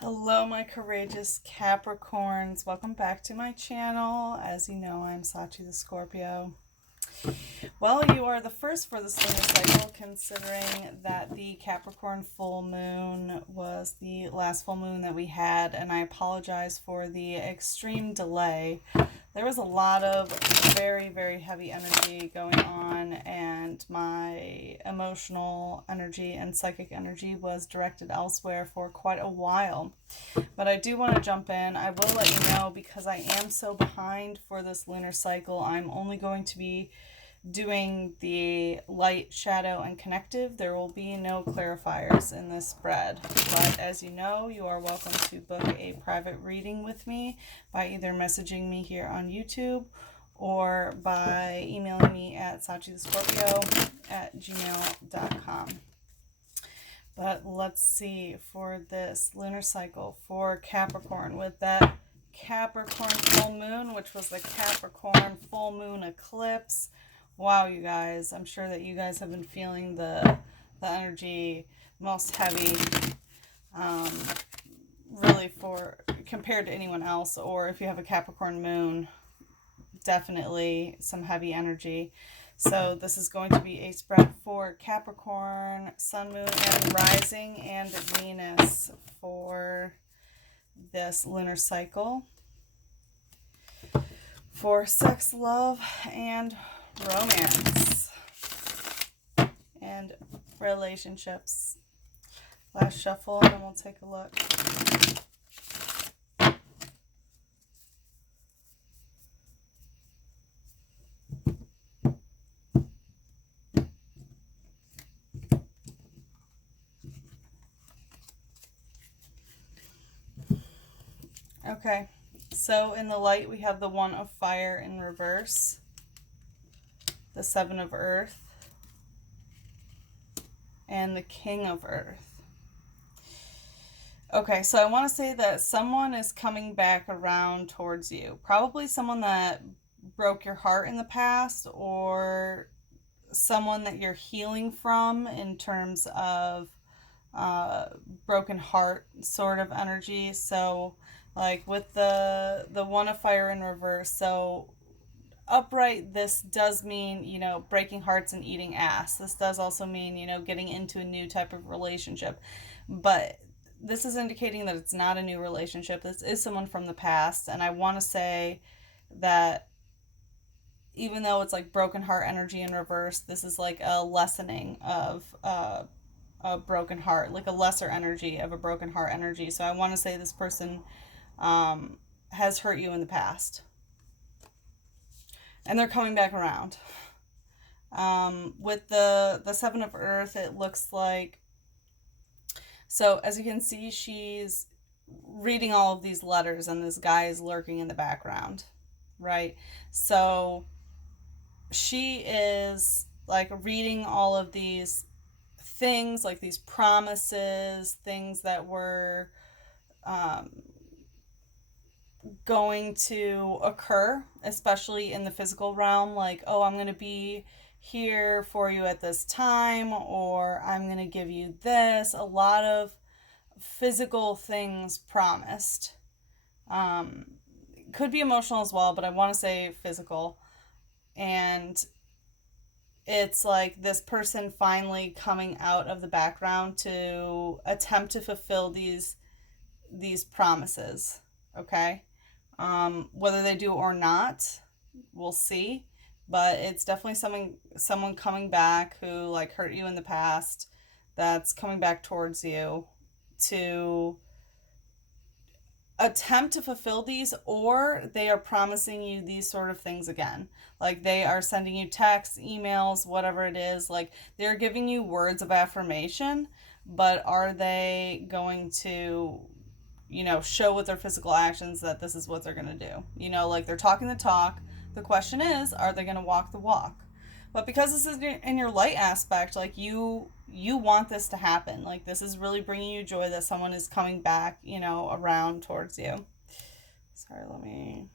Hello, my courageous Capricorns. Welcome back to my channel. As you know, I'm Sachi the Scorpio. Well, you are the first for this lunar cycle, considering that the Capricorn full moon was the last full moon that we had, and I apologize for the extreme delay. There was a lot of very, very heavy energy going on, and my emotional energy and psychic energy was directed elsewhere for quite a while. But I do want to jump in. I will let you know, because I am so behind for this lunar cycle, I'm only going to be doing the light, shadow, and connective. There will be no clarifiers in this spread. But as you know, you are welcome to book a private reading with me by either messaging me here on YouTube or by emailing me at sachithescorpio@gmail.com. But let's see for this lunar cycle for Capricorn with that Capricorn full moon, which was the Capricorn full moon eclipse. Wow, you guys, I'm sure that you guys have been feeling the energy most heavy, really, for compared to anyone else. Or if you have a Capricorn moon, definitely some heavy energy. So this is going to be a spread for Capricorn, Sun, Moon, and Rising, and Venus for this lunar cycle. For sex, love, and romance, and relationships. Last shuffle, and then we'll take a look. Okay, so in the light we have the One of Fire in reverse, the Seven of Earth, and the King of Earth. Okay, so I want to say that someone is coming back around towards you. Probably someone that broke your heart in the past, or someone that you're healing from in terms of broken heart sort of energy. So like with the One of Fire in reverse, so upright, this does mean, breaking hearts and eating ass. This does also mean, getting into a new type of relationship. But this is indicating that it's not a new relationship. This is someone from the past. And I want to say that even though it's like broken heart energy in reverse, this is like a lessening of a broken heart, like a lesser energy of a broken heart energy. So I want to say this person has hurt you in the past, and they're coming back around. With the Seven of Earth, it looks like, so as you can see, she's reading all of these letters, and this guy is lurking in the background, right? So she is like reading all of these things, like these promises, things that were going to occur, especially in the physical realm, like, oh, I'm going to be here for you at this time, or I'm going to give you this. A lot of physical things promised. Could be emotional as well, but I want to say physical. And it's like this person finally coming out of the background to attempt to fulfill these promises. Okay. Whether they do or not, we'll see. But it's definitely someone coming back who like hurt you in the past, that's coming back towards you to attempt to fulfill these, or they are promising you these sort of things again. Like they are sending you texts, emails, whatever it is. Like they're giving you words of affirmation, but are they going to show with their physical actions that this is what they're going to do? Like they're talking the talk. The question is, are they going to walk the walk? But because this is in your light aspect, like you want this to happen. Like this is really bringing you joy that someone is coming back, around towards you. Sorry, let me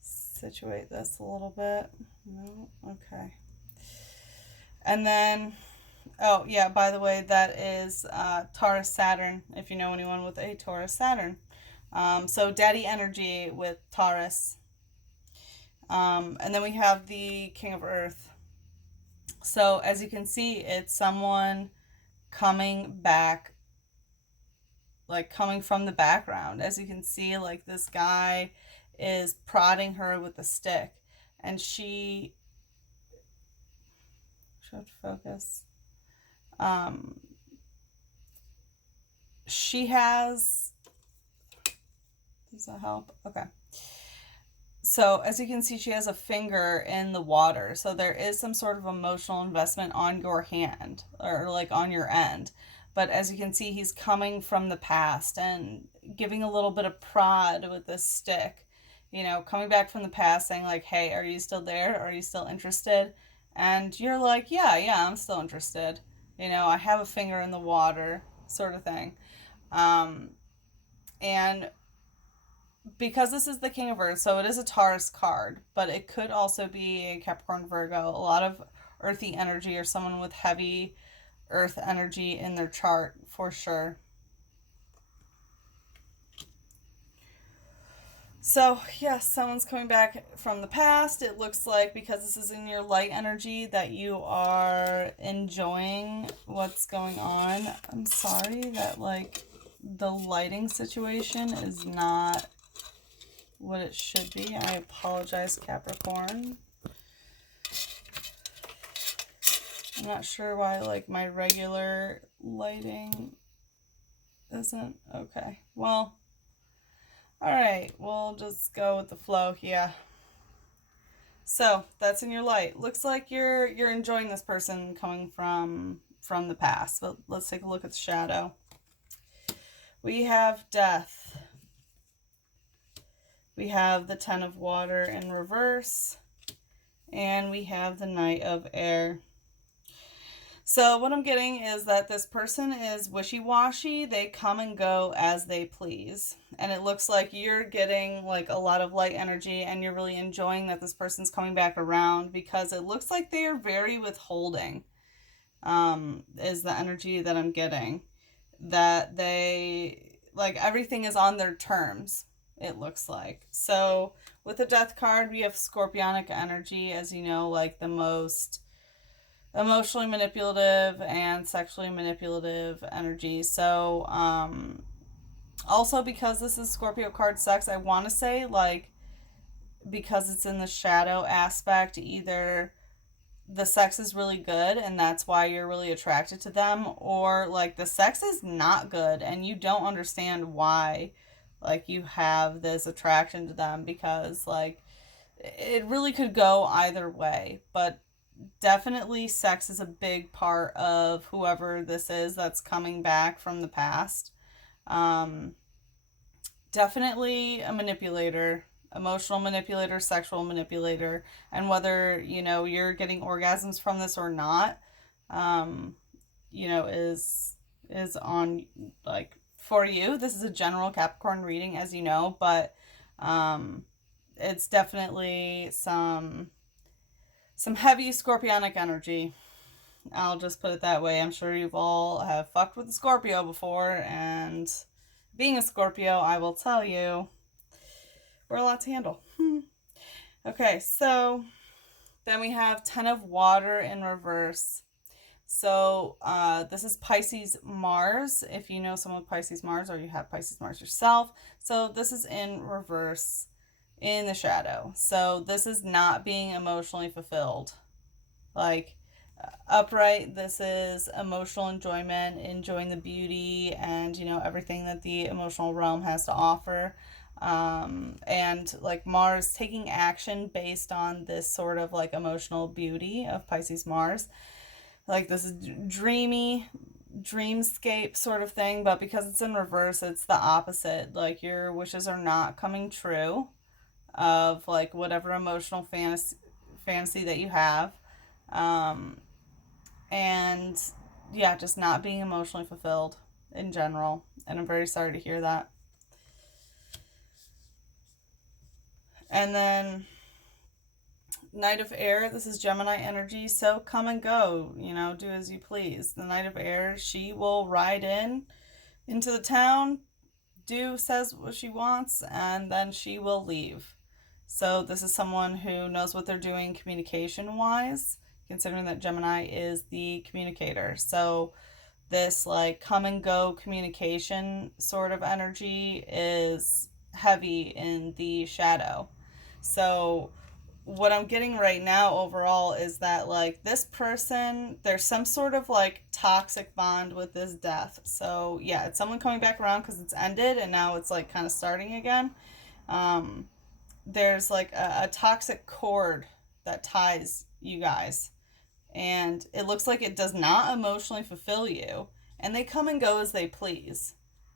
situate this a little bit. No, okay. And then Oh, yeah, by the way, that is Taurus Saturn, if you know anyone with a Taurus Saturn. So daddy energy with Taurus. And then we have the King of Earth. So as you can see, it's someone coming back, like coming from the background. As you can see, like this guy is prodding her with a stick, and she should focus. She has. Does that help? Okay. So as you can see, she has a finger in the water. So there is some sort of emotional investment on your hand, or like on your end. But as you can see, he's coming from the past and giving a little bit of prod with this stick. You know, coming back from the past saying like, hey, are you still there? Are you still interested? And you're like, yeah, I'm still interested. You know, I have a finger in the water, sort of thing. And because this is the King of Earth, so it is a Taurus card, but it could also be a Capricorn, Virgo, a lot of earthy energy, or someone with heavy earth energy in their chart for sure. So, yes, someone's coming back from the past. It looks like because this is in your light energy that you are enjoying what's going on. I'm sorry that, like, the lighting situation is not what it should be. I apologize, Capricorn. I'm not sure why, like, my regular lighting isn't. Okay, well, alright, we'll just go with the flow here. So, that's in your light. Looks like you're enjoying this person coming from the past. But let's take a look at the shadow. We have death. We have the Ten of Water in reverse. And we have the Knight of Air. So what I'm getting is that this person is wishy-washy. They come and go as they please. And it looks like you're getting like a lot of light energy, and you're really enjoying that this person's coming back around, because it looks like they are very withholding, is the energy that I'm getting. That they, like, everything is on their terms, it looks like. So with the Death card, we have Scorpionic energy, as you know, like the most emotionally manipulative and sexually manipulative energy. So also because this is Scorpio card sex, I want to say, like, because it's in the shadow aspect, either the sex is really good and that's why you're really attracted to them, or like the sex is not good and you don't understand why, like, you have this attraction to them, because like it really could go either way. But definitely sex is a big part of whoever this is that's coming back from the past. Definitely a manipulator, emotional manipulator, sexual manipulator, and whether, you know, you're getting orgasms from this or not, you know, is on, like, for you. This is a general Capricorn reading, as you know, but it's definitely some heavy Scorpionic energy. I'll just put it that way. I'm sure you've all have fucked with a Scorpio before, and being a Scorpio, I will tell you, we're a lot to handle. Okay, so then we have Ten of Water in reverse. So this is Pisces Mars, if you know someone with Pisces Mars, or you have Pisces Mars yourself. So this is in reverse in the shadow. So this is not being emotionally fulfilled. Like, upright, this is emotional enjoyment, enjoying the beauty and, you know, everything that the emotional realm has to offer. And like Mars taking action based on this sort of like emotional beauty of Pisces Mars. Like, this is dreamy, dreamscape sort of thing, but because it's in reverse, it's the opposite. Like, your wishes are not coming true of like whatever emotional fantasy that you have. And yeah, just not being emotionally fulfilled in general. And I'm very sorry to hear that. And then Knight of Air, this is Gemini energy, so come and go, do as you please. The Knight of Air, she will ride into the town, says what she wants, and then she will leave. So this is someone who knows what they're doing communication wise, considering that Gemini is the communicator. So this like come and go communication sort of energy is heavy in the shadow. So what I'm getting right now overall is that like this person, there's some sort of like toxic bond with this death. So yeah, it's someone coming back around because it's ended and now it's like kind of starting again. There's like a toxic cord that ties you guys, and it looks like it does not emotionally fulfill you, and they come and go as they please.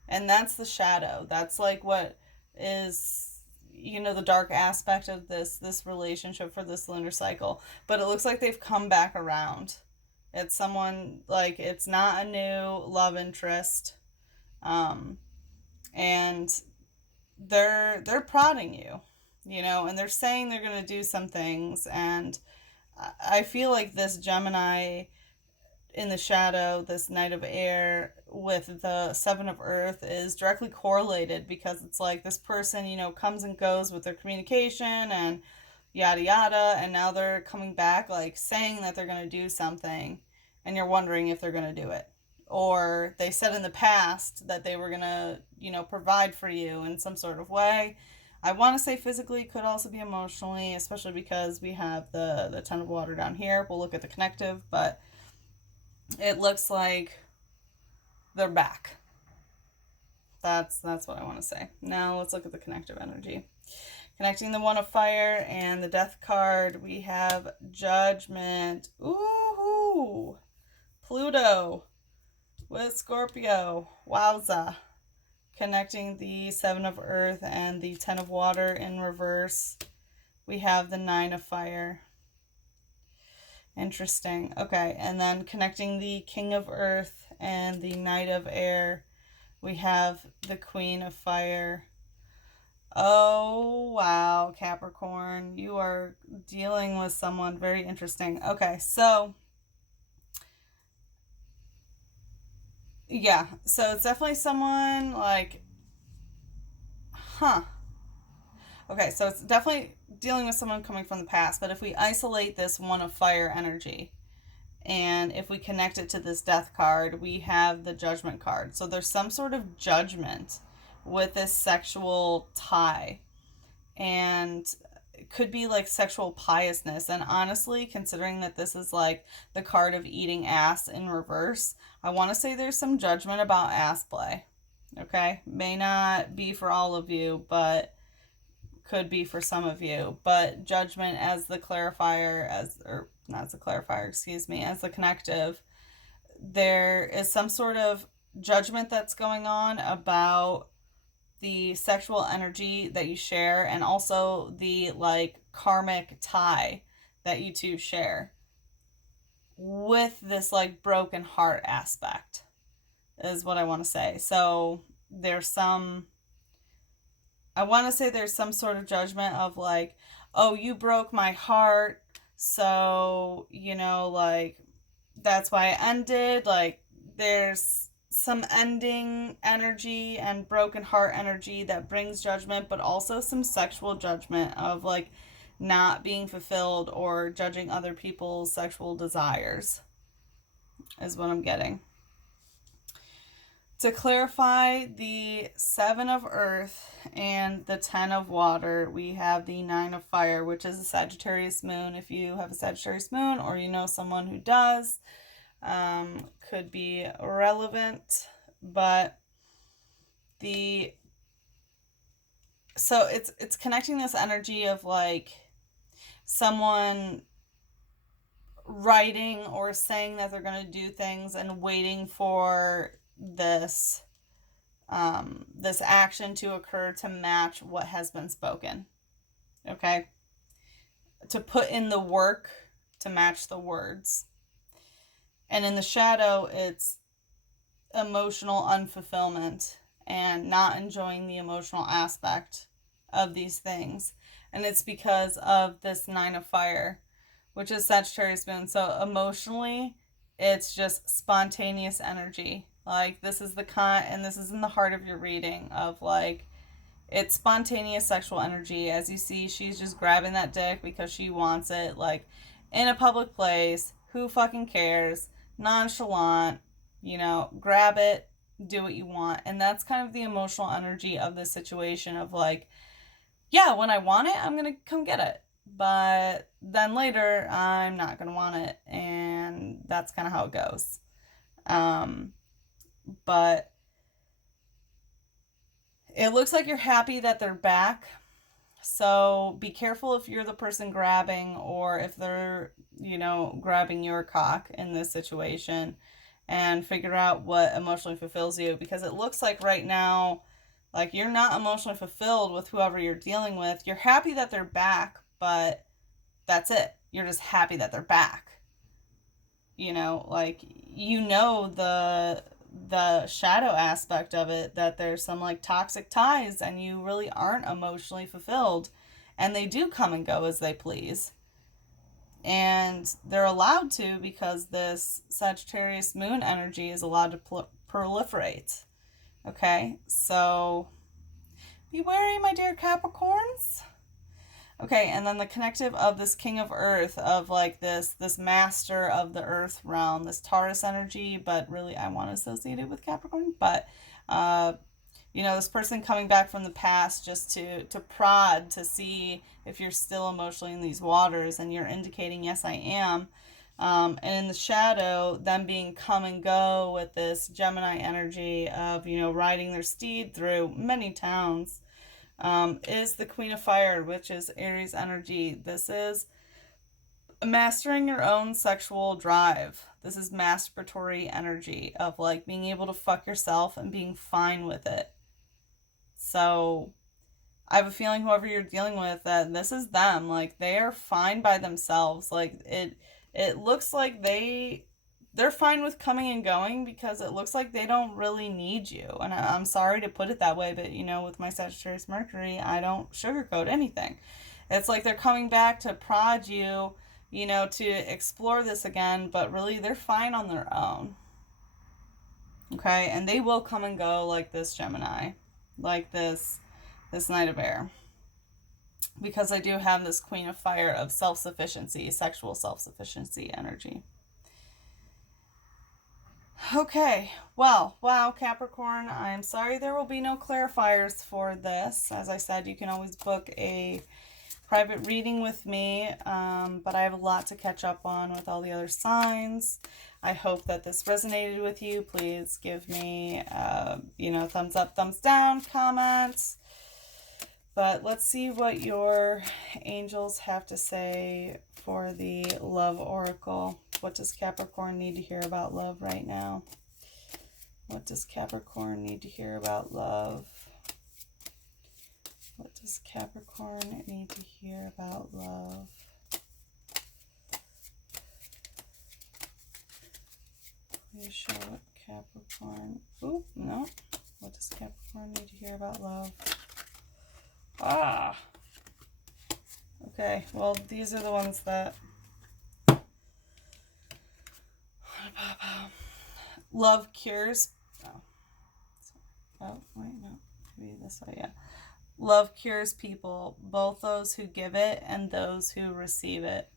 And that's the shadow. That's like what is the dark aspect of this relationship for this lunar cycle. But it looks like they've come back around. It's someone like it's not a new love interest, and they're prodding you, and they're saying they're going to do some things. And I feel like this Gemini in the shadow, this Knight of Air with the Seven of Earth is directly correlated, because it's like this person, comes and goes with their communication and yada yada, and now they're coming back like saying that they're going to do something, and you're wondering if they're going to do it. Or they said in the past that they were going to, provide for you in some sort of way. I want to say physically, could also be emotionally, especially because we have the Ten of Water down here. We'll look at the Connective, but it looks like they're back. That's what I want to say. Now let's look at the Connective energy. Connecting the One of Fire and the Death card, we have Judgment. Ooh, Pluto with Scorpio. Wowza. Connecting the Seven of Earth and the Ten of Water in reverse, we have the Nine of Fire. Interesting. Okay, and then connecting the King of Earth and the Knight of Air, we have the Queen of Fire. Oh, wow, Capricorn. You are dealing with someone very interesting. Okay, so yeah, so it's definitely someone like, okay, so it's definitely dealing with someone coming from the past. But if we isolate this One of Fire energy, and if we connect it to this Death card, we have the Judgment card. So there's some sort of judgment with this sexual tie. And it could be like sexual piousness. And honestly, considering that this is like the card of eating ass in reverse, I want to say there's some judgment about ass play. Okay? May not be for all of you, but could be for some of you. But Judgment as the clarifier, as the Connective, there is some sort of judgment that's going on about the sexual energy that you share, and also the like karmic tie that you two share, with this like broken heart aspect, is what I want to say. So there's some sort of judgment of like, oh, you broke my heart, so like that's why I ended. Like there's some ending energy and broken heart energy that brings judgment, but also some sexual judgment of like not being fulfilled or judging other people's sexual desires, is what I'm getting. To clarify the Seven of Earth and the Ten of Water, we have the Nine of Fire, which is a Sagittarius moon. If you have a Sagittarius moon, or someone who does, could be relevant. But so it's connecting this energy of like someone writing or saying that they're going to do things and waiting for this action to occur to match what has been spoken. Okay? To put in the work to match the words. And in the shadow, it's emotional unfulfillment and not enjoying the emotional aspect of these things. And it's because of this 9 of fire, which is Sagittarius moon. So emotionally, it's just spontaneous energy. Like, this is the and this is in the heart of your reading of, like, it's spontaneous sexual energy. As you see, she's just grabbing that dick because she wants it, like, in a public place. Who fucking cares? Nonchalant, you know, grab it, do what you want. And that's kind of the emotional energy of the situation of, like, yeah, when I want it, I'm going to come get it. But then later, I'm not going to want it. And that's kind of how it goes. But it looks like you're happy that they're back. So be careful if you're the person grabbing, or if they're, you know, grabbing your cock in this situation, and figure out what emotionally fulfills you. Because it looks like right now, like, you're not emotionally fulfilled with whoever you're dealing with. You're happy that they're back, but that's it. You're just happy that they're back. You know, like, you know, the shadow aspect of it, that there's some, like, toxic ties and you really aren't emotionally fulfilled, and they do come and go as they please, and they're allowed to, because this Sagittarius moon energy is allowed to proliferate. Okay, so be wary, my dear Capricorns. Okay, and then the connective of this King of Earth, of, like, this master of the Earth realm, this Taurus energy, but really I want to associate it with Capricorn. But, you know, this person coming back from the past just to prod, to see if you're still emotionally in these waters, and you're indicating, yes, I am. And in the shadow, them being come and go with this Gemini energy of, you know, riding their steed through many towns. Is the Queen of Fire, which is Aries energy. This is mastering your own sexual drive. This is masturbatory energy of, like, being able to fuck yourself and being fine with it. So I have a feeling whoever you're dealing with, that this is them. Like, they are fine by themselves. Like, it looks like they're fine with coming and going, because it looks like they don't really need you. And I'm sorry to put it that way, but, you know, with my Sagittarius Mercury, I don't sugarcoat anything. It's like they're coming back to prod you, you know, to explore this again, but really they're fine on their own. Okay, and they will come and go, like this Gemini, like this Knight of Air. Because I do have this Queen of Fire of self-sufficiency, sexual self-sufficiency energy. Okay, well, wow, Capricorn, I'm sorry there will be no clarifiers for this. As I said, you can always book a private reading with me, but I have a lot to catch up on with all the other signs. I hope that this resonated with you. Please give me, you know, thumbs up, thumbs down, comments. But let's see what your angels have to say for the love oracle. What does Capricorn need to hear about love right now? What does Capricorn need to hear about love? What does Capricorn need to hear about love? Please show what Capricorn... Ooh, no. What does Capricorn need to hear about love? Ah! Okay, well, these are the ones that... Love cures... Oh, wait, no. Maybe this way, yeah. Love cures people, both those who give it and those who receive it.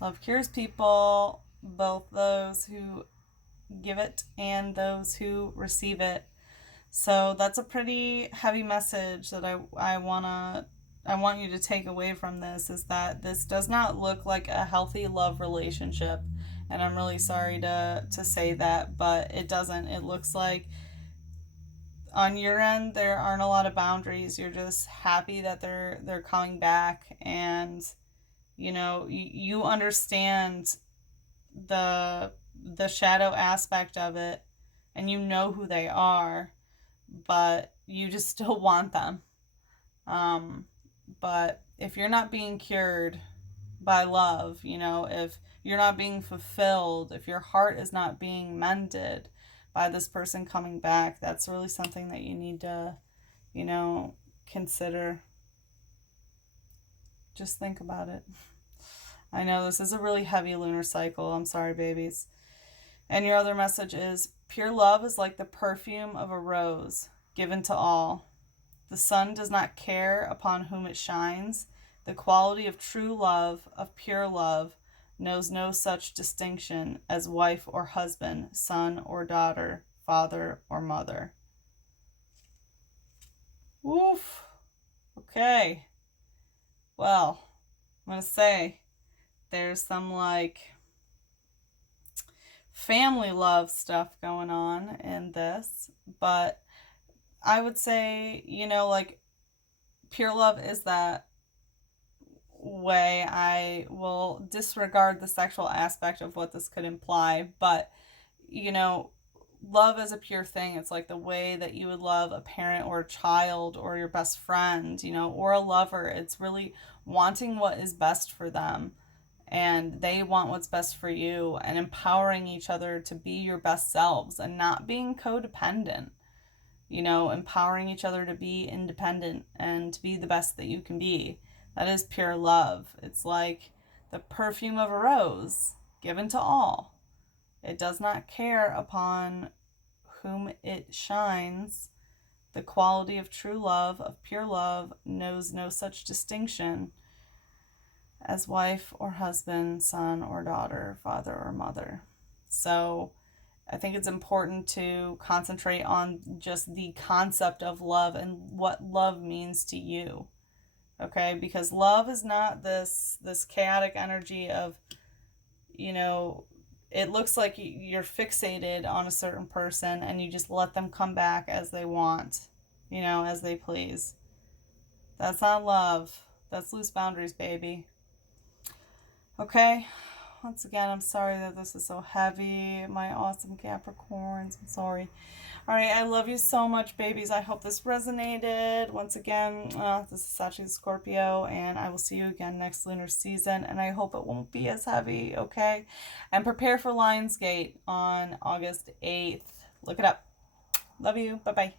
Love cures people, both those who give it and those who receive it. So that's a pretty heavy message that I want you to take away from this, is that this does not look like a healthy love relationship. And I'm really sorry to say that, but it doesn't. It looks like on your end there aren't a lot of boundaries. You're just happy that they're coming back, and you know, you understand the shadow aspect of it, and you know who they are, but you just still want them. But if you're not being cured by love, you know, if you're not being fulfilled, if your heart is not being mended by this person coming back, that's really something that you need to, you know, consider. Just think about it. I know this is a really heavy lunar cycle. I'm sorry, babies. And your other message is, pure love is like the perfume of a rose, given to all. The sun does not care upon whom it shines. The quality of true love, of pure love, knows no such distinction as wife or husband, son or daughter, father or mother. Woof. Okay. Well, I'm going to say there's some like family love stuff going on in this, but I would say, you know, like pure love is that way. I will disregard the sexual aspect of what this could imply, but you know, love is a pure thing. It's like the way that you would love a parent or a child or your best friend, you know, or a lover. It's really wanting what is best for them, and they want what's best for you, and empowering each other to be your best selves and not being codependent. You know, empowering each other to be independent and to be the best that you can be. That is pure love. It's like the perfume of a rose given to all. It does not care upon whom it shines. The quality of true love, of pure love, knows no such distinction as wife or husband, son or daughter, father or mother. So I think it's important to concentrate on just the concept of love and what love means to you. Okay? Because love is not this chaotic energy of, you know, it looks like you're fixated on a certain person and you just let them come back as they want, you know, as they please. That's not love. That's loose boundaries, baby. Okay? Once again, I'm sorry that this is so heavy. My awesome Capricorns. I'm sorry. All right, I love you so much, babies. I hope this resonated. Once again, this is Sachi the Scorpio, and I will see you again next lunar season, and I hope it won't be as heavy, okay? And prepare for Lionsgate on August 8th. Look it up. Love you. Bye-bye.